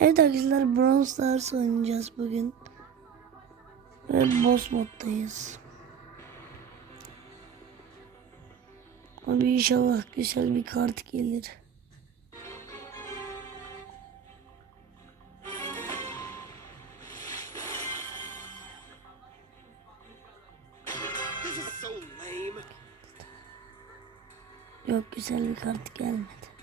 Evet arkadaşlar Brawl Stars oynayacağız bugün. Ve boss moddayız. Abi inşallah güzel bir kart gelir. Yok güzel bir kart gelmedi.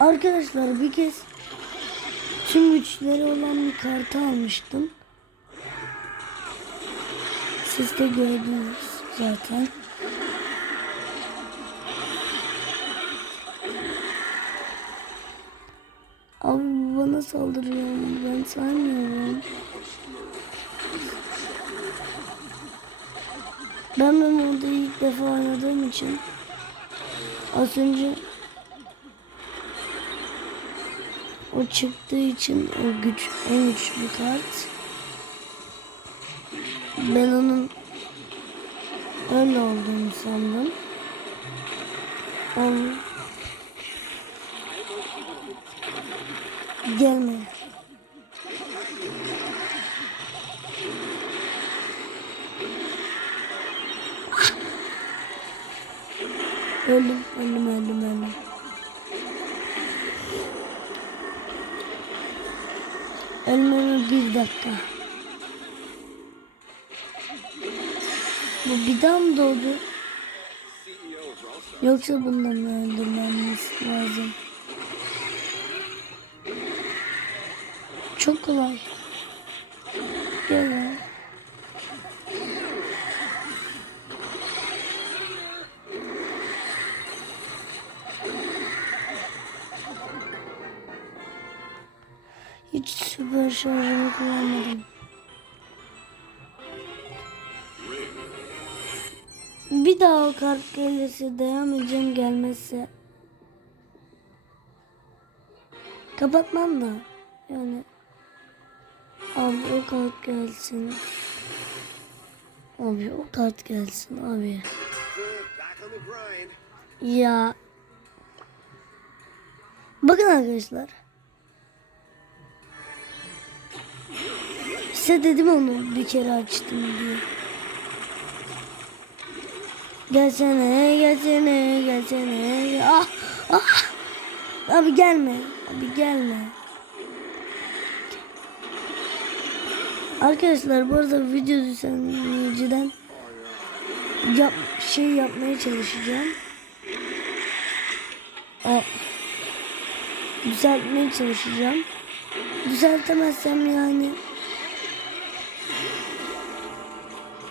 Arkadaşlar bir kez tüm güçleri olan bir kartı almıştım. Siz de gördünüz zaten. Abi bana saldırıyor. Ben saymıyorum. Ben bu modu ilk defa oynadığım için az önce o çıktığı için o güç en güçlü kart. Ben onun öyle olduğunu sandım. Ama gelme. Ölmeme bir dakika. Bu bir daha mı doğdu? Yoksa bundan mı öldürmemiz lazım? Çok kolay. Gel lan. Süper şarjımı kullanmadım. Bir daha o kart gelirse edeceğim gelmezse. Kapatmam da. Yani. Abi o kart gelsin. Abi o kart gelsin abi. Ya. Bakın arkadaşlar. Size dedim onu bir kere açtım diye. Gelsene, gelsene, gelsene. Ah, ah. Abi gelme, abi gelme. Arkadaşlar bu arada video düzenleyiciden yap, şey yapmaya çalışacağım. Aa, düzeltmeye çalışacağım. Düzeltemezsem yani.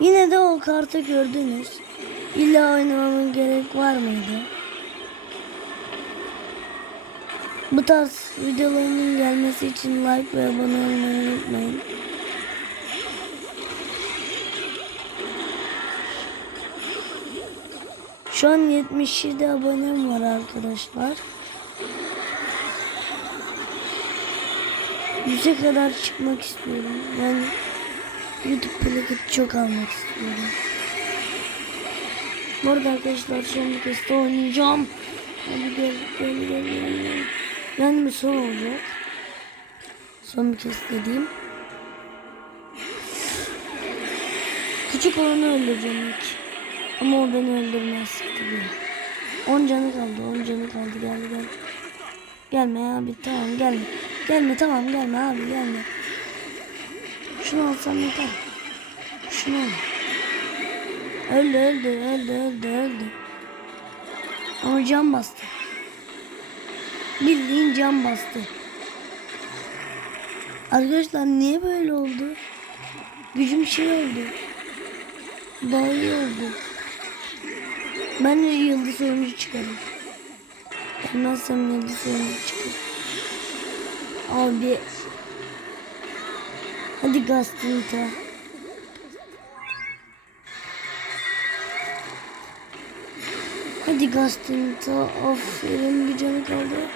Yine de o kartı gördünüz. İlla oynamamın gerek var mıydı? Bu tarz videolarının gelmesi için like ve abone olmayı unutmayın. Şu an 77 abonem var arkadaşlar. 100'e kadar çıkmak istiyorum. Yani YouTube plaketi çok almak istiyorum. Bu arada arkadaşlar son bir kez de oynayacağım. Hadi gel gel gel gel. Yani bir son olacak. Son bir kez dediğim. Küçük olanı öldüreceğim ilk. Ama o beni öldürmez tabii. 10 canı kaldı, 10 canı kaldı. Gel gel. Gelme abi tamam gelme. Gelme tamam gelme abi gelme. Şunu alsam yeter. Şunu al. Öldü öldü öldü öldü öldü. Ama can bastı. Bildiğin can bastı. Arkadaşlar niye böyle oldu? Gücüm şey oldu. Daha iyi oldu. Ben de yıldız oyuncu çıkarım. Gelmezsem yıldız oyuncu çıkarım. Abi. Hadi Gastinta. Hadi Gastinta. Aferin bir canı kaldı.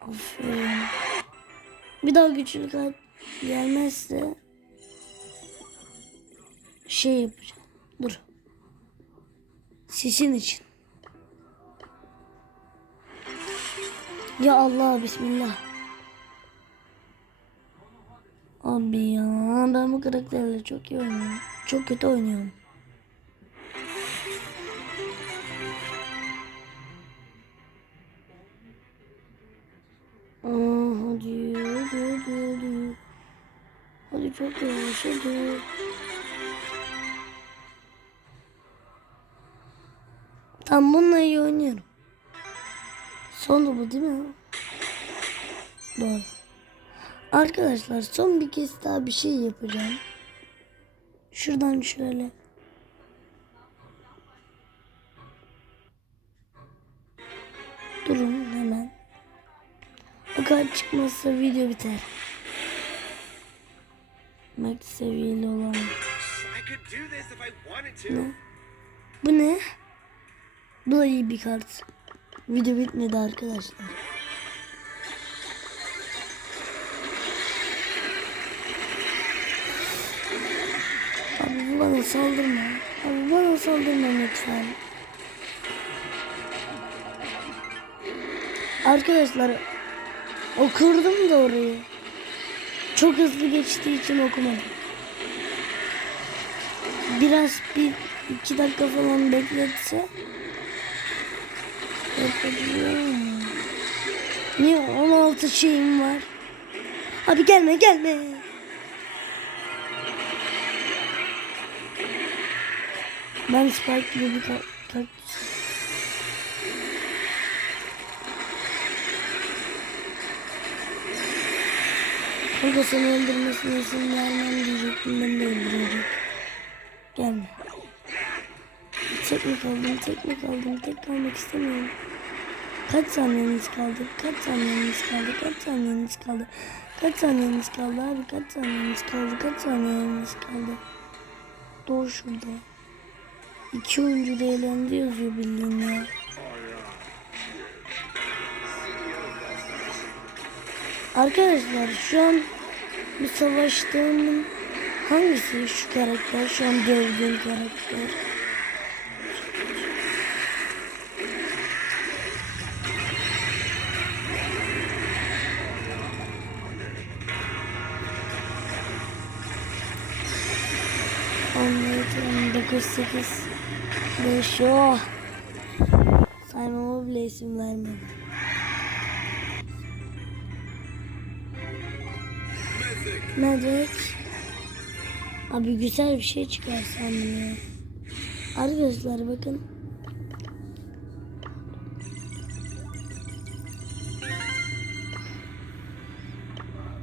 Aferin. Bir daha güçlü kalp gelmezse şey yapacağım. Dur. Sizin için. Ya Allah bismillah. Abi ya ben bu karakterle çok iyi oynuyorum. Çok kötü oynuyorum. Aa, hadi hadi hadi hadi. Hadi çok yavaş hadi. Tam bununla iyi oynuyorum. Son bu değil mi? Doğru. Arkadaşlar son bir kez daha bir şey yapacağım. Şuradan şöyle. Durun hemen. O kadar çıkmazsa video biter. Max seviyeli olan. To. Bu ne? Bu da iyi bir kart. Video bitmedi arkadaşlar. Bana saldırma. Abi bana saldırma lütfen. Arkadaşlar okurdum da orayı. Çok hızlı geçtiği için okumadım. Biraz bir iki dakika falan bekletse yapabiliyorum. Niye 16 şeyim var? Abi gelme gelme. Ben Spike gibi bir ka- kaktüs. Kanka seni öldürmesine izin vermem diyecektim ben de öldürecek. Gelme. Tek mi kaldım, tek mi tek kalmak istemiyorum. Kaç saniyeniz kaldı, kaç saniyeniz kaldı, kaç saniyeniz kaldı, kaç saniyeniz kaldı abi, kaç saniyeniz kaldı, kaç saniyeniz kaldı. Doğru şurada. İki oyuncu da elendi yazıyor bildiğin ya. Arkadaşlar şu an bir savaştığımın hangisi şu karakter? Şu an dövdüğüm karakter. On dokuz sekiz beş oh. Saymama bile isim vermedi. Medved. Abi güzel bir şey çıkar sandım ya. Arkadaşlar bakın.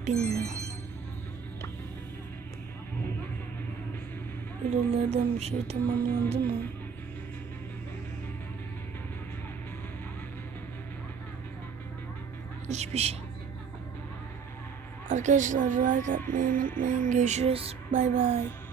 Bilmiyorum. Ürünlerden bir şey tamamlandı mı? Hiçbir şey. Arkadaşlar like atmayı unutmayın. Görüşürüz. Bay bay.